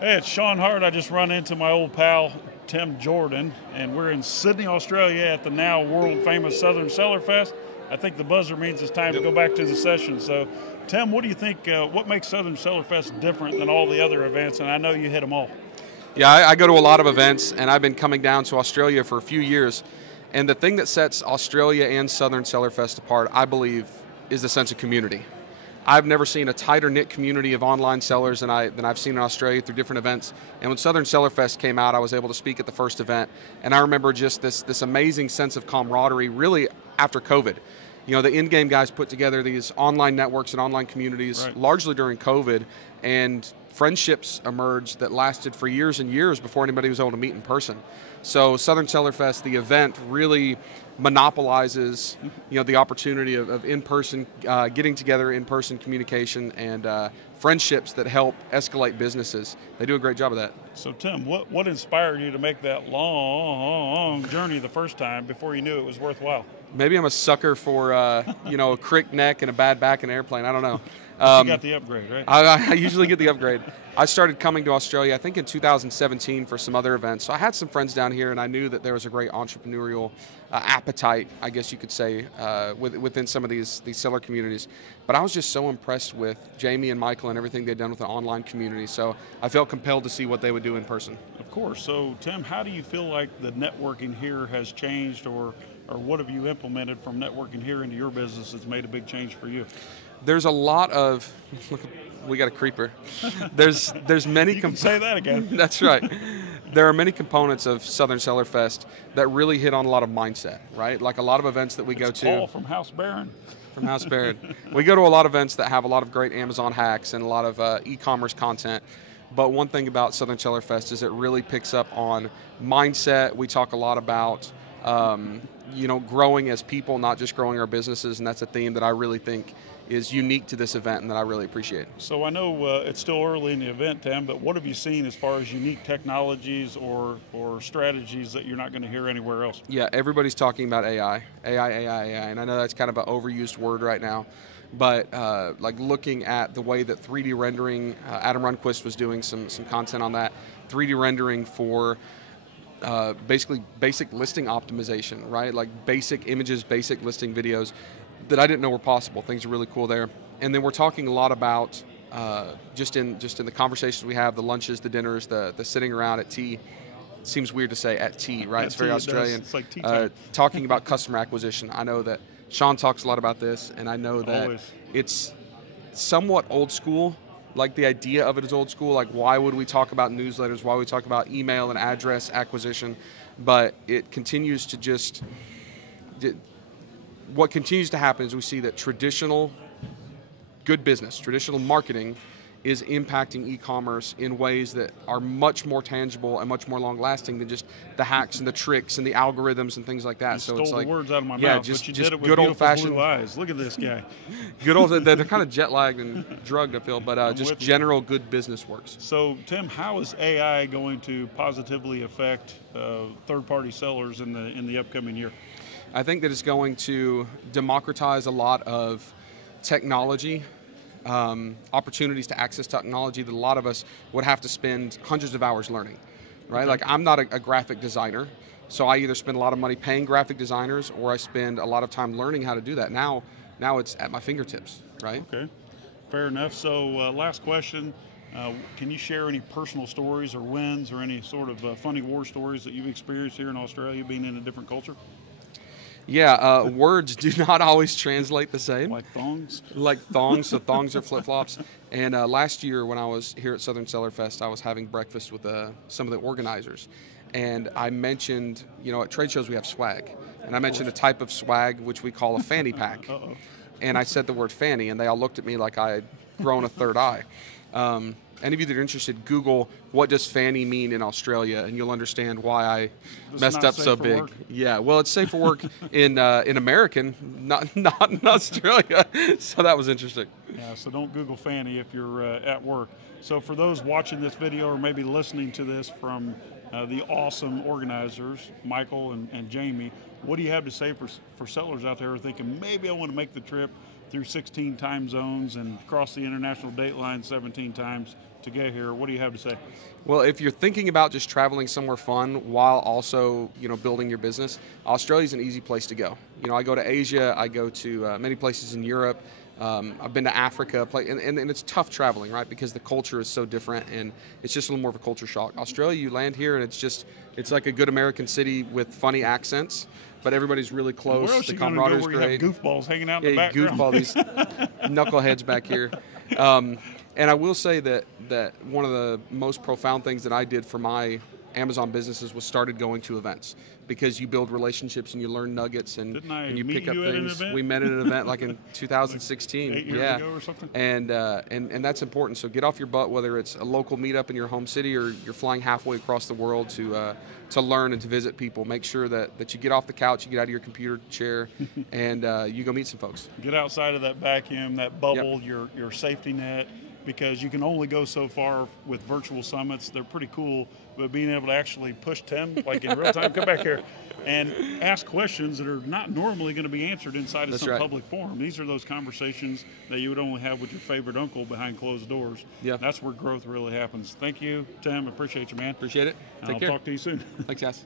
Hey, it's Shawn Hart. I just run into my old pal, Tim Jordan, and we're in Sydney, Australia at the now world-famous Southern Seller Fest. I think the buzzer means it's time to go back to the session. So, Tim, what do you think, what makes Southern Seller Fest different than all the other events? And I know you hit them all. Yeah, I go to a lot of events, and I've been coming down to Australia for a few years. And the thing that sets Australia and Southern Seller Fest apart, I believe, is the sense of community. I've never seen a tighter knit community of online sellers than I've seen in Australia through different events. And when Southern Seller Fest came out, I was able to speak at the first event, and I remember just this amazing sense of camaraderie, really after COVID. You know, the in-game guys put together these online networks and online communities, Right, largely during COVID, and friendships emerged that lasted for years and years before anybody was able to meet in person. So Southern Seller Fest, the event, really monopolizes, the opportunity of in-person, getting together, in-person communication, and friendships that help escalate businesses. They do a great job of that. So, Tim, what inspired you to make that long journey the first time before you knew it was worthwhile? Maybe I'm a sucker for, a crick neck and a bad back in an airplane. I don't know. You got the upgrade, right? I usually get the upgrade. I started coming to Australia, I think, in 2017 for some other events. So I had some friends down here, and I knew that there was a great entrepreneurial appetite, I guess you could say, within some of these seller communities. But I was just so impressed with Jamie and Michael and everything they've done with the online community. So I felt compelled to see what they would do in person. Of course. So, Tim, how do you feel like the networking here has changed, or what have you implemented from networking here into your business that's made a big change for you? There's a lot of, we got a creeper. There's many. You can say that again. That's right. There are many components of Southern Seller Fest that really hit on a lot of mindset, right? Like a lot of events that we go to. Paul from House Baron. From House Baron. We go to a lot of events that have a lot of great Amazon hacks and a lot of e-commerce content. But one thing about Southern Seller Fest is it really picks up on mindset. We talk a lot about growing as people, not just growing our businesses, and that's a theme that I really think is unique to this event and that I really appreciate. So I know it's still early in the event, Tim, but what have you seen as far as unique technologies or strategies that you're not going to hear anywhere else? Yeah, everybody's talking about AI, and I know that's kind of an overused word right now, but like looking at the way that 3D rendering, Adam Runquist was doing some content on that, 3D rendering for basically basic listing optimization, right? Like basic images, basic listing videos that I didn't know were possible. Things are really cool there. And then we're talking a lot about just in the conversations we have, the lunches, the dinners, the sitting around at tea. It seems weird to say at tea, right? It's very Australian. It's like tea time. Talking about customer acquisition. I know that Shawn talks a lot about this, and I know that it's somewhat old school. Like the idea of it is old school. Like why would we talk about newsletters? Why would we talk about email and address acquisition? But it continues to just. What continues to happen is we see that traditional good business, traditional marketing is impacting e-commerce in ways that are much more tangible and much more long-lasting than just the hacks and the tricks and the algorithms and things like that. You so stole it's like the words out of my yeah, mouth, just, but you just did it with good beautiful old-fashioned blue eyes. Look at this guy. Good old. They're kind of jet-lagged and drugged, I feel, but just general good business works. So, Tim, how is AI going to positively affect third-party sellers in the upcoming year? I think that it's going to democratize a lot of technology, opportunities to access technology that a lot of us would have to spend hundreds of hours learning, right? Okay. Like I'm not a graphic designer, so I either spend a lot of money paying graphic designers or I spend a lot of time learning how to do that. Now it's at my fingertips, right? Okay, fair enough. So last question, can you share any personal stories or wins or any sort of funny war stories that you've experienced here in Australia being in a different culture? Yeah, words do not always translate the same. Like thongs? Like thongs, so thongs are flip-flops. And last year when I was here at Southern Seller Fest, I was having breakfast with some of the organizers. And I mentioned, at trade shows we have swag. And I mentioned a type of swag which we call a fanny pack. Uh-oh. And I said the word fanny, and they all looked at me like I had grown a third eye. Any of you that are interested, Google what does fanny mean in Australia, and you'll understand why I messed up so big. Work. Yeah, well, it's safe for work in American, not in Australia. So that was interesting. Yeah, so don't Google fanny if you're at work. So for those watching this video or maybe listening to this from the awesome organizers, Michael and Jamie, what do you have to say for sellers out there who are thinking, maybe I want to make the trip through 16 time zones and crossed the international date line 17 times to get here. What do you have to say? Well, if you're thinking about just traveling somewhere fun while also, building your business, Australia's an easy place to go. I go to Asia, I go to many places in Europe. I've been to Africa, and it's tough traveling, right? Because the culture is so different, and it's just a little more of a culture shock. Australia, you land here, and it's like a good American city with funny accents, but everybody's really close. Where else the you gonna go camaraderie is where great. You have goofballs hanging out in the Yeah, background? goofball, these knuckleheads back here. And I will say that one of the most profound things that I did for my Amazon businesses was started going to events, because you build relationships and you learn nuggets and you pick up things. We met at an event like in 2016. Like 8 years ago or something? And that's important. So get off your butt, whether it's a local meetup in your home city or you're flying halfway across the world to learn and to visit people. Make sure that you get off the couch, you get out of your computer chair, and you go meet some folks. Get outside of that vacuum, that bubble, your safety net, because you can only go so far with virtual summits. They're pretty cool, but being able to actually push Tim, like in real time, come back here, and ask questions that are not normally going to be answered inside of some public forum. These are those conversations that you would only have with your favorite uncle behind closed doors. Yeah. That's where growth really happens. Thank you, Tim. Appreciate you, man. Appreciate it. I'll Take care. talk to you soon. Thanks, guys.